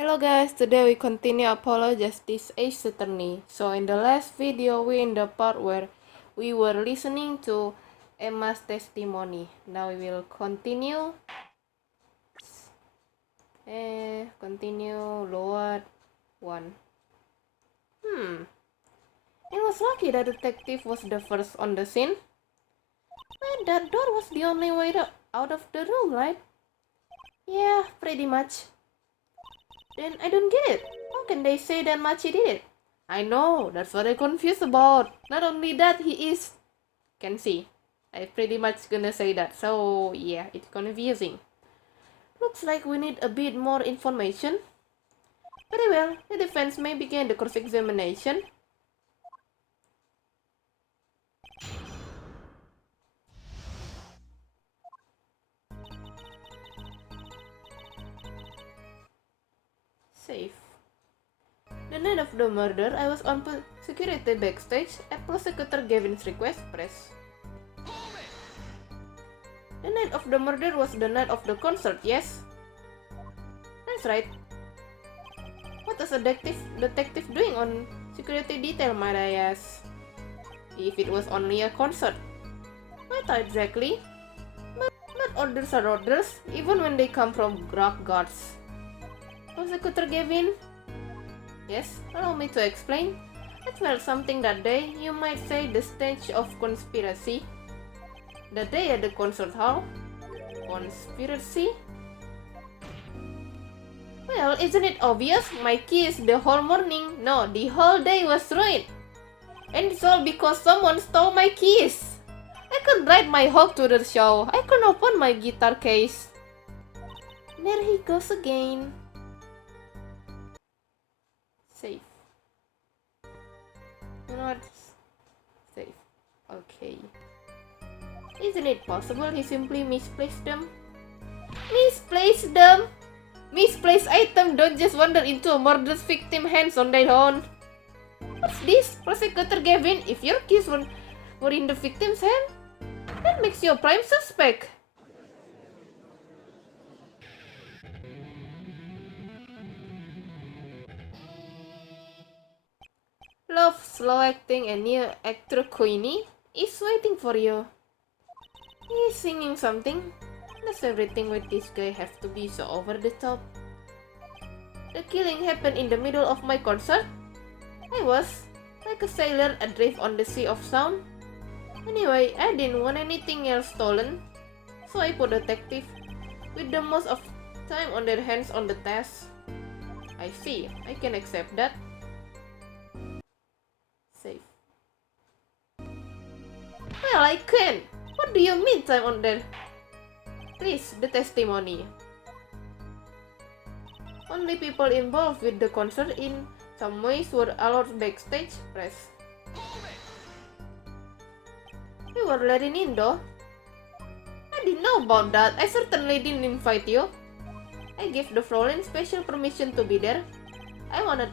Hello guys, today we continue Apollo Justice Ace Attorney. So in the last video, we in the part where we were listening to Emma's testimony. Now we will continue. Continue lower one. It was lucky that detective was the first on the scene. But that door was the only way out of the room, right? Yeah, pretty much. Then I don't get it. How can they say that Machi did it? I know, that's what I'm confused about. Not only that, he is... Can see. I pretty much gonna say that. So, yeah, it's confusing. Looks like we need a bit more information. Very well, the defense may begin the cross-examination. Safe. The night of the murder, I was on security backstage at prosecutor Gavin's request. Press. The night of the murder was the night of the concert, yes? That's right. What is a detective doing on security detail, might I ask? If it was only a concert. What exactly? But orders are orders, even when they come from rock guards. Prosecutor Gavin? Yes, allow me to explain. I felt something that day, you might say the stage of conspiracy. The day at the concert hall? Conspiracy? Well, isn't it obvious? My keys the whole morning, no, the whole day was ruined. And it's all because someone stole my keys. I couldn't ride my hog to the show. I couldn't open my guitar case. There he goes again. Safe. You know what? Safe. Okay. Isn't it possible he simply misplaced them? Misplaced them? Misplaced item don't just wander into a murderous victim hands on their own. What's this? Prosecutor Gavin, if your keys were in the victim's hand, that makes you a prime suspect. Love, slow acting, and new actor Queenie is waiting for you. He's singing something. Does everything with this guy have to be so over the top? The killing happened in the middle of my concert. I was, like a sailor adrift on the sea of sound. Anyway, I didn't want anything else stolen, so I put detective with the most of time on their hands on the task. I see, I can accept that. Safe. Well, I can. What do you mean time on there? Please, the testimony. Only people involved with the concert in some ways were allowed backstage. Press. You were let in though. I didn't know about that. I certainly didn't invite you. I gave the Fraulein special permission to be there. I wanted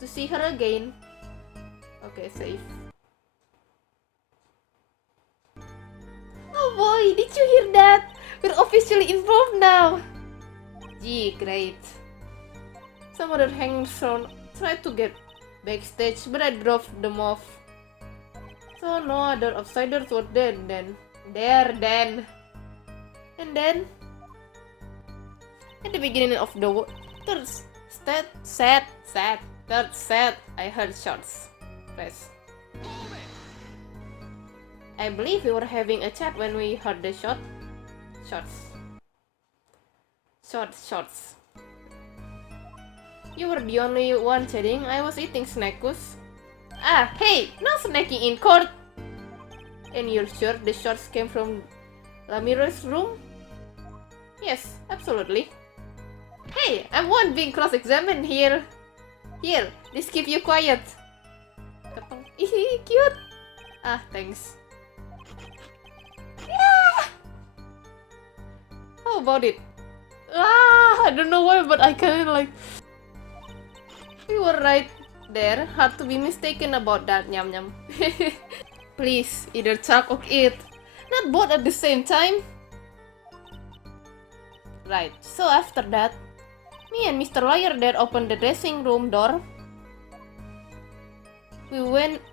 to see her again. Okay, safe. Oh boy, did you hear that? We're officially involved now. Gee, great. Some other hangers tried to get backstage, but I dropped them off. So no other outsiders were there then. And then, at the beginning of the third set, I heard shots. Press. I believe we were having a chat when we heard the shots. You were the only one chatting. I was eating snackus. Ah, hey, no snacking in court. And you're sure the shots came from Ramirez's room? Yes, absolutely. Hey, I'm one being cross-examined here. Here, this keep you quiet. Cute. Ah, thanks. Yeah. How about it? I don't know why, but I kinda like... We were right there. Hard to be mistaken about that, nyam nyam. Please, either talk or eat. Not both at the same time. Right, so after that, Me and Mr. Liar Dad opened the dressing room door.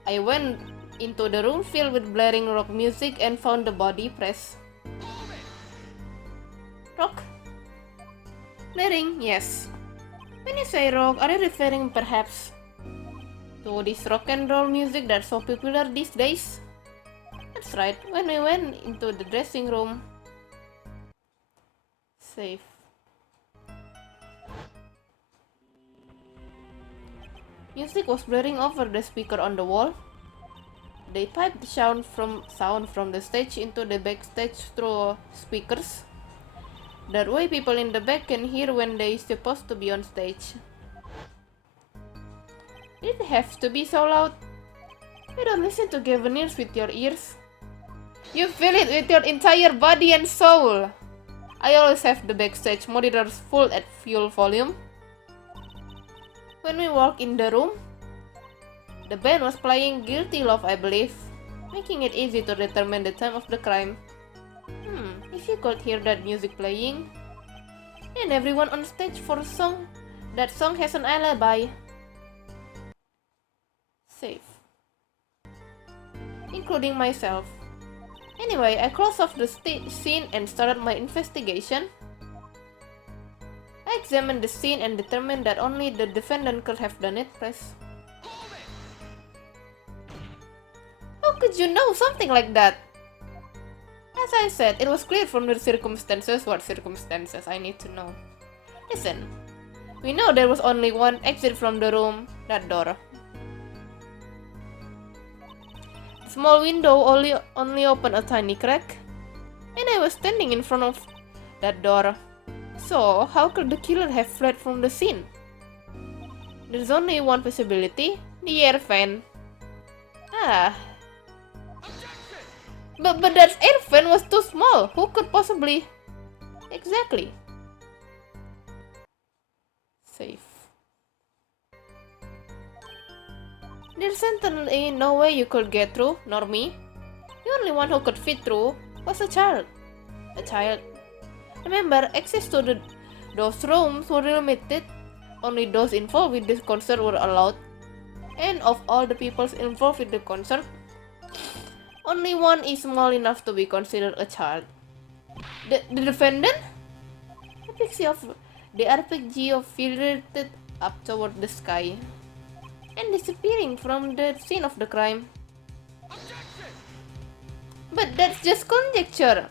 I went into the room filled with blaring rock music and found the body press. Rock? Blaring, yes. When you say rock, are you referring perhaps to this rock and roll music that's so popular these days? That's right, when we went into the dressing room. Safe. Music was blaring over the speaker on the wall. They piped the sound from the stage into the backstage through speakers. That way people in the back can hear when they're supposed to be on stage. Did it have to be so loud? You don't listen to Gavineers with your ears. You feel it with your entire body and soul. I always have the backstage monitors full at full volume. When we walked in the room, the band was playing Guilty Love, I believe, making it easy to determine the time of the crime. If you could hear that music playing, and everyone on stage for a song, that song has an alibi. Safe. Including myself. Anyway, I closed off the scene and started my investigation. I examined the scene and determined that only the defendant could have done it. Press. How could you know something like that? As I said, it was clear from the circumstances. What circumstances? I need to know. Listen, we know there was only one exit from the room, that door. The small window only opened a tiny crack, and I was standing in front of that door. So, how could the killer have fled from the scene? There's only one possibility, the air fan. But that air fan was too small. Who could possibly... Exactly. Safe. There's certainly no way you could get through, nor me. The only one who could fit through was a child. Remember, access to those rooms were limited. Only those involved with this concert were allowed. And of all the people involved with the concert, only one is small enough to be considered a child. The defendant? The RPG of filtered up toward the sky and disappearing from the scene of the crime. But that's just conjecture.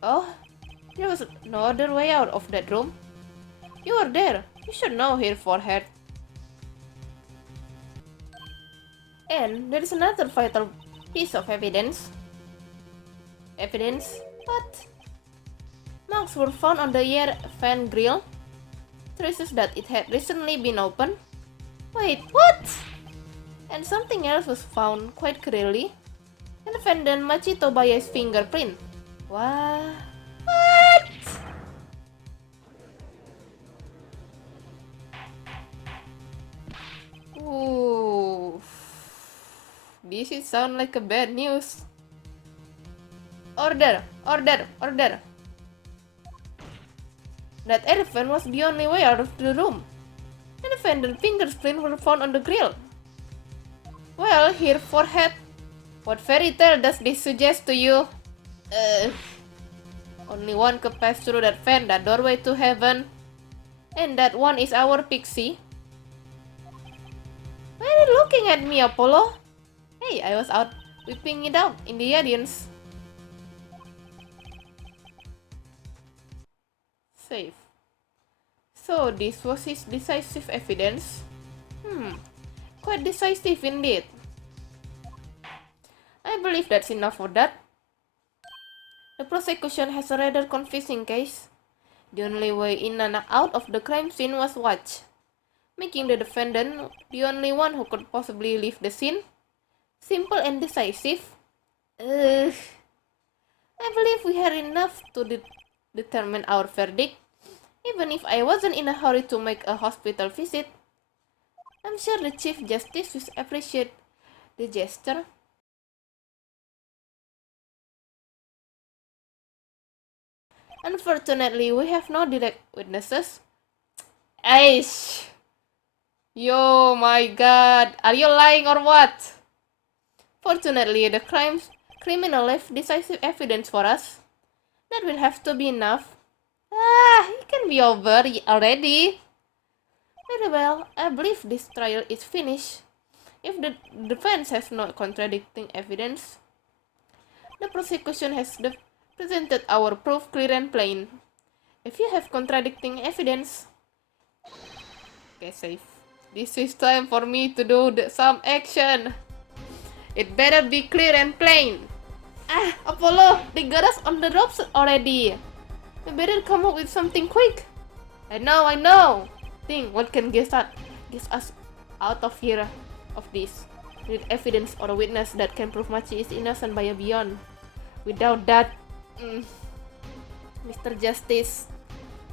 Oh, there was no other way out of that room. You were there. You should know, Herr Forehead. And there is another vital piece of evidence. Evidence? What? Marks were found on the air fan grill. Traces that it had recently been opened. Wait, what? And something else was found quite clearly. The defendant Machi Tobaye's fingerprint. What? Ooh. This is sound like a bad news. Order! That air fan was the only way out of the room. The defendant's fingerprints were found on the grill. Well, Herr Forehead, what fairy tale does this suggest to you? Only one could pass through that fan, that doorway to heaven. And that one is our pixie. Why are you looking at me, Apollo? Hey, I was out whipping it out in the audience. Safe. So this was his decisive evidence. Quite decisive indeed. I believe that's enough for that. The prosecution has a rather confusing case. The only way in and out of the crime scene was watch, making the defendant the only one who could possibly leave the scene. Simple and decisive. I believe we had enough to determine our verdict. Even if I wasn't in a hurry to make a hospital visit, I'm sure the Chief Justice will appreciate the gesture. Unfortunately, we have no direct witnesses. Aish! Yo, my god. Are you lying or what? Fortunately, the criminal left decisive evidence for us. That will have to be enough. It can be over already. Very well, I believe this trial is finished. If the defense has no contradicting evidence, the prosecution has presented our proof clear and plain. If you have contradicting evidence... Okay, safe. This is time for me to do some action. It better be clear and plain. Apollo, they got us on the ropes already. We better come up with something quick. I know. Think what can get us out of here, of this. We need evidence or a witness that can prove Machi is innocent by a beyond. Without that, Mr. Justice,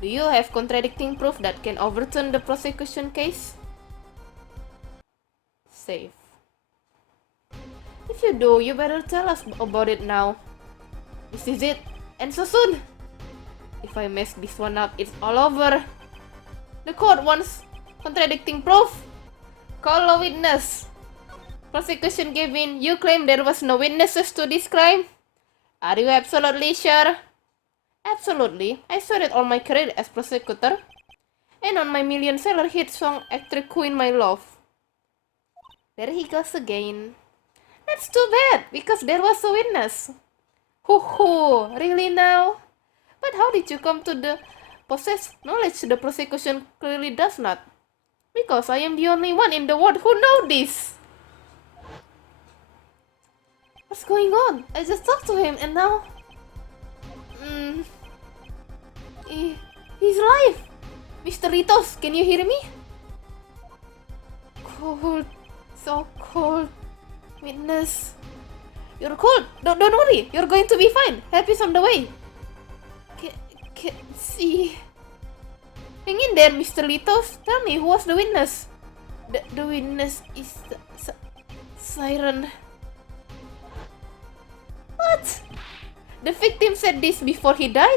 do you have contradicting proof that can overturn the prosecution case? Safe. If you do, you better tell us about it now. This is it, and so soon. If I mess this one up, it's all over. The court wants contradicting proof. Call a witness. Prosecution Gavin, you claim there was no witnesses to this crime? Are you absolutely sure? Absolutely. I swear it all my career as prosecutor. And on my million-seller hit song Actor Queen My Love. There he goes again. That's too bad, because there was a witness. Hoo, really now? But how did you come to possess knowledge the prosecution clearly does not? Because I am the only one in the world who know this. What's going on? I just talked to him and now... He's alive! Mr. Ritos, can you hear me? Cold. So cold. Witness. You're cold. Don't worry. You're going to be fine. Help is on the way. Can't see. Hang in there, Mr. Litos. Tell me, who was the witness? The witness is the siren. What? The victim said this before he died?